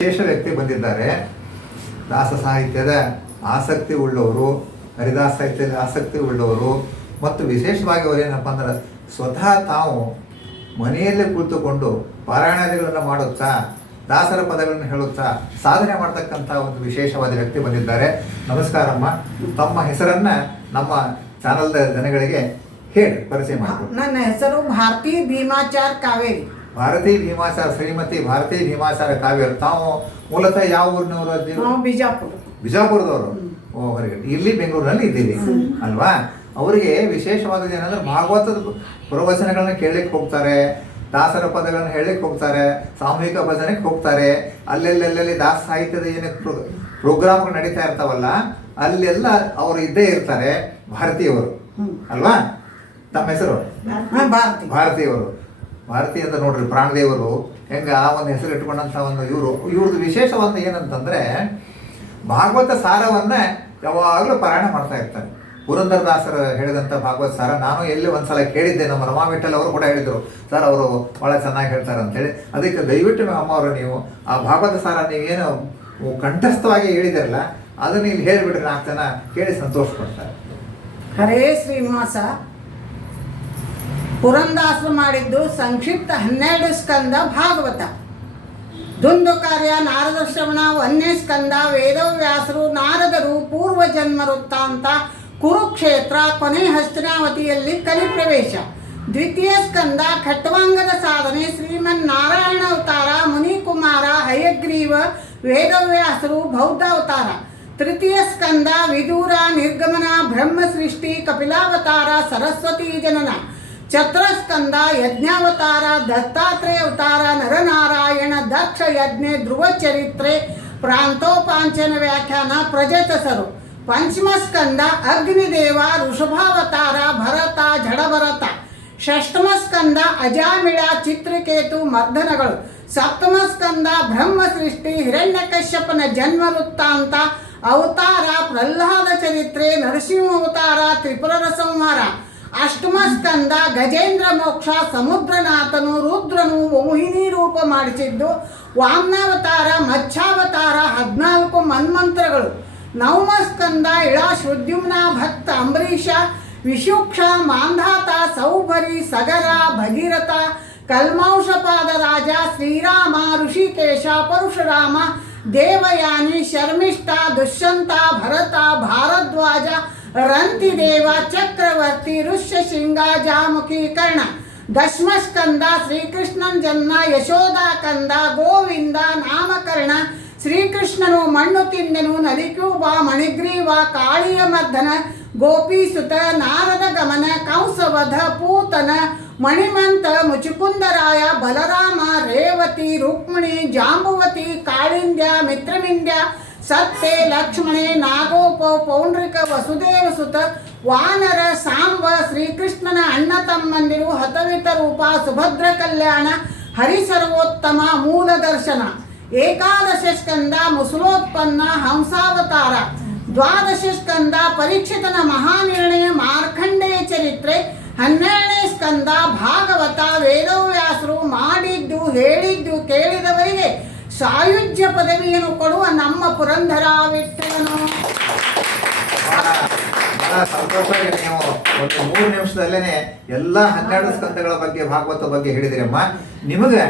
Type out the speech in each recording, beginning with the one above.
ವಿಶೇಷ ವ್ಯಕ್ತಿ ಬಂದಿದ್ದಾರೆ. ದಾಸ ಸಾಹಿತ್ಯದ ಆಸಕ್ತಿ ಉಳ್ಳವರು, ಹರಿದಾಸ ಸಾಹಿತ್ಯದ ಆಸಕ್ತಿ ಉಳ್ಳವರು. ಮತ್ತು ವಿಶೇಷವಾಗಿ ಅವರೇನಪ್ಪ ಅಂದ್ರೆ ಸ್ವತಃ ತಾವು ಮನೆಯಲ್ಲೇ ಕುಳಿತುಕೊಂಡು ಪಾರಾಯಣಾದಿಗಳನ್ನು ಮಾಡುತ್ತಾ, ದಾಸರ ಪದಗಳನ್ನು ಹೇಳುತ್ತಾ ಸಾಧನೆ ಮಾಡ್ತಕ್ಕಂಥ ಒಂದು ವಿಶೇಷವಾದ ವ್ಯಕ್ತಿ ಬಂದಿದ್ದಾರೆ. ನಮಸ್ಕಾರಮ್ಮ. ತಮ್ಮ ಹೆಸರನ್ನ ನಮ್ಮ ಚಾನಲ್ದ ಜನಗಳಿಗೆ ಹೇಳಿ, ಪರಿಚಯ ಮಾಡಿ. ನನ್ನ ಹೆಸರು ಭಾರತಿ ಭೀಮಾಚಾರ್ ಕಾವೇರಿ. ಭಾರತೀ ಭೀಮಾಚಾರ ಶ್ರೀಮತಿ ಭಾರತೀ ಭೀಮಾಚಾರ ಕಾವ್ಯರು ತಾವು ಮೂಲತಃ ಯಾವ ಊರಿನವರು? ನಾವು ಬಿಜಾಪುರ. ಬಿಜಾಪುರದವರು? ಓ ಇಲ್ಲಿ ಬೆಂಗಳೂರಿನಲ್ಲಿ ಇದ್ದೀರಿ ಅಲ್ವಾ? ಅವರಿಗೆ ವಿಶೇಷವಾದದ್ದು ಏನಂದ್ರೆ ಭಾಗವತದ ಪ್ರವಚನಗಳನ್ನ ಕೇಳಲಿಕ್ಕೆ ಹೋಗ್ತಾರೆ ದಾಸರ ಪದಗಳನ್ನು ಹೇಳಲಿಕ್ಕೆ ಹೋಗ್ತಾರೆ ಸಾಮೂಹಿಕ ಭಜನೆಗೆ ಹೋಗ್ತಾರೆ. ಅಲ್ಲೆಲ್ಲೆಲ್ಲಿ ದಾಸ ಸಾಹಿತ್ಯದ ಏನು ಪ್ರೋಗ್ರಾಮ್ಗಳು ನಡೀತಾ ಇರ್ತಾವಲ್ಲ ಅಲ್ಲೆಲ್ಲ ಅವರು ಇದ್ದೇ ಇರ್ತಾರೆ ಭಾರತೀಯವರು. ಅಲ್ವಾ? ತಮ್ಮ ಹೆಸರು? ಭಾರತೀಯವರು. ಭಾರತಿ ಅಂತ ನೋಡ್ರಿ ಪ್ರಾಣದೇವರು. ಹೆಂಗೆ ಆ ಒಂದು ಹೆಸರು ಇಟ್ಕೊಂಡಂತ ಒಂದು ಇವರು. ಇವ್ರದ್ದು ವಿಶೇಷವಾದ ಏನಂತಂದ್ರೆ ಭಾಗವತ ಸಾರವನ್ನ ಯಾವಾಗಲೂ ಪಾರಾಯಣ ಮಾಡ್ತಾ ಇರ್ತಾರೆ. ಪುರಂದರದಾಸರು ಹೇಳಿದಂಥ ಭಾಗವತ ಸಾರ ನಾನು ಎಲ್ಲಿ ಒಂದ್ಸಲ ಕೇಳಿದ್ದೆ, ನಮ್ಮ ರಮಾ ವಿಠಲ್ ಅವರು ಕೂಡ ಹೇಳಿದರು. ಸರ್, ಅವರು ಭಾಳ ಚೆನ್ನಾಗಿ ಹೇಳ್ತಾರೆ ಅಂತೇಳಿ ಅದಕ್ಕೆ ದಯವಿಟ್ಟು ಅಮ್ಮವರು ನೀವು ಆ ಭಾಗವತ ಸಾರ ನೀವೇನು ಕಂಠಸ್ಥವಾಗಿ ಹೇಳಿದಿರಲ್ಲ, ಅದನ್ನ ಇಲ್ಲಿ ಹೇಳಿಬಿಟ್ರೆ ನಾಲ್ಕು ಜನ ಕೇಳಿ ಸಂತೋಷ ಪಡ್ತಾರೆ ಹರೇ ಶ್ರೀನಿವಾಸ. ಪುರಂದಾಸರು ಮಾಡಿದ್ದು ಸಂಕ್ಷಿಪ್ತ ಹನ್ನೆರಡು ಸ್ಕಂದ ಭಾಗವತ. ದುಂದು ಕಾರ್ಯ ನಾರದ ಶ್ರವಣ ಒಂದನೇ ಸ್ಕಂದ, ವೇದವ್ಯಾಸರು ನಾರದರು ಪೂರ್ವ ಜನ್ಮ ವೃತ್ತಾಂತ ಕುರುಕ್ಷೇತ್ರ, ಕೊನೆ ಹಸ್ತಿನಾವತಿಯಲ್ಲಿ ಕಲಿಪ್ರವೇಶ. ದ್ವಿತೀಯ ಸ್ಕಂದ ಖಟ್ವಾಂಗದ ಸಾಧನೆ ಶ್ರೀಮನ್ ನಾರಾಯಣ ಅವತಾರ, ಮುನಿಕುಮಾರ, ಹಯಗ್ರೀವ, ವೇದವ್ಯಾಸರು, ಬೌದ್ಧ ಅವತಾರ. ತೃತೀಯ ಸ್ಕಂದ ವಿದೂರ, ನಿರ್ಗಮನ ಬ್ರಹ್ಮ ಸೃಷ್ಟಿ ಕಪಿಲಾವತಾರ, ಸರಸ್ವತಿ ಜನನ. ಚತ್ರಸ್ಕಂದ ಯಜ್ಞಾವತಾರ, ದತ್ತಾತ್ರೇಯ ಅವತಾರ, ನರನಾರಾಯಣ, ದಕ್ಷ ಯಜ್ಞ, ಧ್ರುವ ಚರಿತ್ರೆ, ಪ್ರಾಂತೋಪಾಂಚನ ವ್ಯಾಖ್ಯಾನ, ಪ್ರಜತಸರು, ಪಂಚಮಸ್ಕಂದ, ಅಗ್ನಿದೇವ, ಋಷಭಾವತಾರ, ಭರತ, ಜಡಭರತ ಷಷ್ಟಮ ಸ್ಕಂದ ಅಜಾಮಿಳ, ಚಿತ್ರಕೇತು, ಮರ್ದನಗಳು, ಸಪ್ತಮಸ್ಕಂದ ಬ್ರಹ್ಮ ಸೃಷ್ಟಿ ಹಿರಣ್ಯಕಶ್ಯಪನ ಜನ್ಮ ವೃತ್ತಾಂತ ಅವತಾರ, ಪ್ರಹ್ಲಾದ ಚರಿತ್ರೆ, ನರಸಿಂಹ ಅವತಾರ, ತ್ರಿಪುರರ ಸಂಹಾರ ಅಷ್ಟಮ ಸ್ಕಂದ ಗಜೇಂದ್ರ ಮೋಕ್ಷ, ಸಮುದ್ರನಾಥನು, ರುದ್ರನು ಮೋಹಿನಿ ರೂಪ ಮಾಡಿಸಿದ್ದು ವಾಮನಾವತಾರ, ಮಚ್ಛಾವತಾರ, ಹದಿನಾಲ್ಕು ಮನ್ಮಂತ್ರಗಳು. ನವಮ ಸ್ಕಂದ ಇಳ ಶುದ್ಯುಮ್ನ ಭಕ್ತ ಅಂಬರೀಷ ವಿಶುಕ್ಷ ಮಾಂಧಾತ, ಸೌಭರಿ, ಸಗರ, ಭಗೀರಥ, ಕಲ್ಮೌಷಪಾದ ರಾಜ, ಶ್ರೀರಾಮ, ಋಷಿಕೇಶ, ಪರಶುರಾಮ, ದೇವಯಾನಿ, ಶರ್ಮಿಷ್ಠ, ದುಷ್ಯಂತ, ಭರತ, ಭಾರದ್ವಾಜ ರಂತಿದೇವ ಚಕ್ರವರ್ತಿ ಋಷ್ಯಶೃಂಗ ಜಾಮುಖಿ ಕರ್ಣ ದಶಮಸ್ಕಂದ ಶ್ರೀಕೃಷ್ಣನ್ ಜನ್ನ ಯಶೋದಾ ಕಂದ ಗೋವಿಂದ ನಾಮಕರ್ಣ, ಶ್ರೀಕೃಷ್ಣನು ಮಣ್ಣು ತಿಂದನು, ನಲಿಕೂಬ ಮಣಿಗ್ರೀವ ಕಾಳಿಯ ಮರ್ಧನ ಗೋಪೀಸುತ ನಾರದ ಗಮನ, ಕಂಸವಧ ಪೂತನ, ಮಣಿಮಂತ ಮುಚುಕುಂದರಾಯ ಬಲರಾಮ, ರೇವತಿ, ರುಕ್ಮಿಣಿ, ಜಾಂಬುವತಿ, ಕಾಳಿಂದ್ಯ, ಮಿತ್ರಮಿಂದ್ಯ ಸತ್ಯೆ ಲಕ್ಷ್ಮಣೆ ನಾಗೋಪ ಪೌಂಡ್ರಿಕ ವಸುದೇವ ಸುತ ವಾನರ ಸಾಂಬ ಶ್ರೀಕೃಷ್ಣನ ಅಣ್ಣ ತಮ್ಮಂದಿರು ಹತವಿತ ರೂಪ ಸುಭದ್ರ ಕಲ್ಯಾಣ ಹರಿಸರ್ವೋತ್ತಮ ಮೂಲ ದರ್ಶನ. ಏಕಾದಶ ಸ್ಕಂದ ಮುಸುಲೋತ್ಪನ್ನ ಹಂಸಾವತಾರ. ದ್ವಾದಶ ಸ್ಕಂದ ಪರೀಕ್ಷಿತನ ಮಹಾನಿರ್ಣಯ ಮಾರ್ಕಂಡೇಯ ಚರಿತ್ರೆ. ಹನ್ನೆರಡನೇ ಸ್ಕಂದ ಭಾಗವತ ವೇದವ್ಯಾಸರು ಮಾಡಿದ್ದು ಹೇಳಿದ್ದು ಕೇಳಿದವರಿಗೆ ಸಾಯುಜ್ಯ ಪದವಿಯನ್ನು ಕೊಡುವ ನಮ್ಮ ಪುರಂದರ ವಿಠಲನು ಬಹಳ ಸಂತೋಷವಾಗಿ ನೀವು ಒಂದು ಮೂರು ನಿಮಿಷದಲ್ಲೇನೆ ಎಲ್ಲ ಹನ್ನೆರಡು ಸ್ಕಂದಗಳ ಬಗ್ಗೆ ಭಾಗವತ ಬಗ್ಗೆ ಹೇಳಿದಿರಮ್ಮ. ನಿಮಗೆ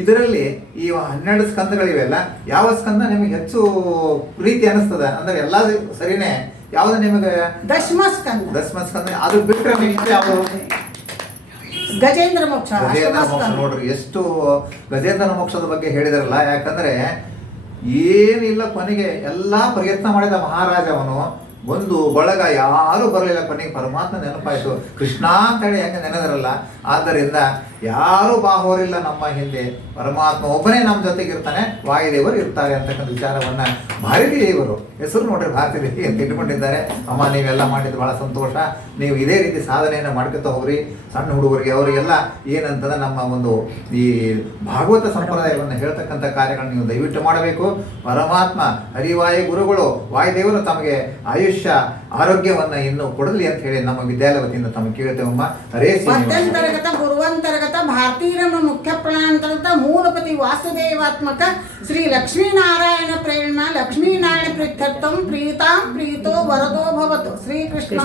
ಇದರಲ್ಲಿ ಈ ಹನ್ನೆರಡು ಸ್ಕಂದಗಳಿವೆಲ್ಲ ಯಾವ ಸ್ಕಂದ ನಿಮಗೆ ಹೆಚ್ಚು ಪ್ರೀತಿ ಅನಿಸ್ತದ? ಅಂದ್ರೆ ಎಲ್ಲ ಸರಿನೇ ಯಾವ್ದು ನಿಮಗೆ? ದಶಮ ಸ್ಕಂದ. ದಶಮ ಸ್ಕಂದ. ಅದು ಬಿಟ್ಟರೆ ನಿಮಗೆ ಯಾವುದು? ಗಜೇಂದ್ರ ಮೋಕ್ಷ ಗಜೇಂದ್ರ ಮೋಕ್ಷ ನೋಡ್ರಿ ಎಷ್ಟು ಗಜೇಂದ್ರ ಮೋಕ್ಷದ ಬಗ್ಗೆ ಹೇಳಿದಾರಲ್ಲ ಯಾಕಂದ್ರೆ ಏನಿಲ್ಲ ಕೊನೆಗೆ ಎಲ್ಲಾ ಪ್ರಯತ್ನ ಮಾಡಿದ ಮಹಾರಾಜವನು ಒಂದು ಬಳಗ ಯಾರು ಬರಲಿಲ್ಲ ಕೊನೆಗೆ ಪರಮಾತ್ಮ ನೆನಪಾಯಿತು. ಕೃಷ್ಣ ಅಂತೇಳಿ ಹೆಂಗೆ ನೆನೆದ್ರಲ್ಲ? ಆದ್ದರಿಂದ ಯಾರು ಬಾಹೋರಿಲ್ಲ ನಮ್ಮ ಹಿಂದೆ. ಪರಮಾತ್ಮ ಒಬ್ಬನೇ ನಮ್ಮ ಜೊತೆಗೆ ಇರ್ತಾನೆ ವಾಯುದೇವರು ಇರ್ತಾರೆ ಅಂತಕ್ಕಂಥ ವಿಚಾರವನ್ನ ಭಾರತೀ ದೇವರು ಹೆಸರು ನೋಡ್ರಿ ಭಾರತೀಯ ದೇವಿ ಅಂತ ಇಟ್ಕೊಂಡಿದ್ದಾರೆ. ಅಮ್ಮ, ನೀವೆಲ್ಲ ಮಾಡಿದ್ದು ಬಹಳ ಸಂತೋಷ. ನೀವು ಇದೇ ರೀತಿ ಸಾಧನೆಯನ್ನು ಮಾಡ್ಕೊತಾ ಹೋಗ್ರಿ. ಸಣ್ಣ ಹುಡುಗರಿಗೆ ಅವರಿಗೆಲ್ಲ ಏನಂತಂದ್ರೆ ನಮ್ಮ ಒಂದು ಈ ಭಾಗವತ ಸಂಪ್ರದಾಯವನ್ನು ಹೇಳ್ತಕ್ಕಂಥ ಕಾರ್ಯಗಳನ್ನು ನೀವು ದಯವಿಟ್ಟು ಮಾಡಬೇಕು. ಪರಮಾತ್ಮ, ಹರಿವಾಯು ಗುರುಗಳು, ವಾಯುದೇವರು ತಮಗೆ ಆಯುಷ್ಯ, ಆರೋಗ್ಯವನ್ನು ಇನ್ನು ಕೊಡಲಿ ಅಂತ ಹೇಳಿ ನಮ್ಮ ವಿದ್ಯಾಲಯ ವತಿಯಿಂದ ತಮಗೆ ಕೇಳ್ತೇವಮ್ಮ ಹರೇ ಗುರುವಂತರ್ಗತ ಭಾರತೀಯರನ್ನು ಮುಖ್ಯ ಪ್ರಾಣಾಂತರ್ಗತ మూలపతి వాసుదేవాత్మక శ్రీ లక్ష్మీనారాయణ ప్రేరణ లక్ష్మీనారాయణ పృథత్వం ప్రీతాం ప్రీతో వరదో భవతు. శ్రీకృష్ణ